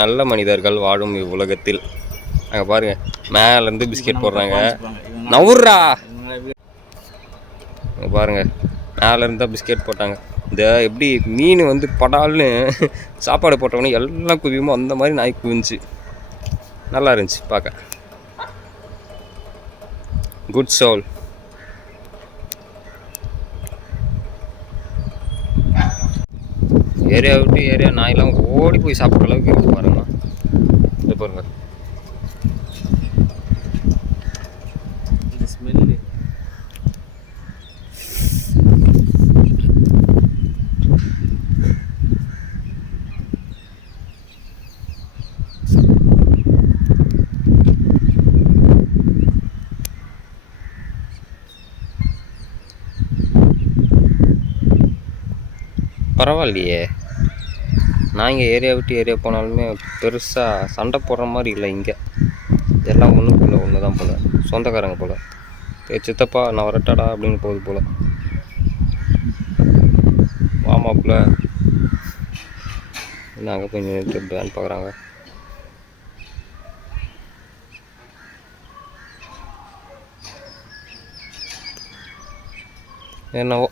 நல்ல மனிதர்கள் வாழும் இவ்வுலகத்தில். அங்கே பாருங்கள், மேலேருந்து பிஸ்கெட் போடுறாங்க. நவுர்றா பாருங்கள், மேலேருந்து தான் பிஸ்கெட் போட்டாங்க. இந்த எப்படி மீன் வந்து படால்னு சாப்பாடு போட்டவொடனே எல்லாம் குவியுமோ அந்த மாதிரி நாய் குவிஞ்சி நல்லா இருந்துச்சு பார்க்க. Good soul. ஏரியா விட்டு ஏரியா நாயெல்லாம் ஓடி போய் சாப்பிட்ற அளவுக்கு இருக்குது பாருங்கண்ணா. இது பாருங்க, இந்த ஸ்மெல்லு. பரவாயில்லையே, நான் இங்கே ஏரியா விட்டு ஏரியா போனாலுமே பெருசாக சண்டை போடுற மாதிரி இல்லை. இங்கே எல்லாம் ஒன்றுக்குள்ள ஒன்று தான் போல், சொந்தக்காரங்க போல். சித்தப்பா நான் வரட்டாடா அப்படின்னு போகுது போல். வாமாப்புல நாங்கள் போய் நின்றுட்டு பேன் பார்க்குறாங்க. என்னவோ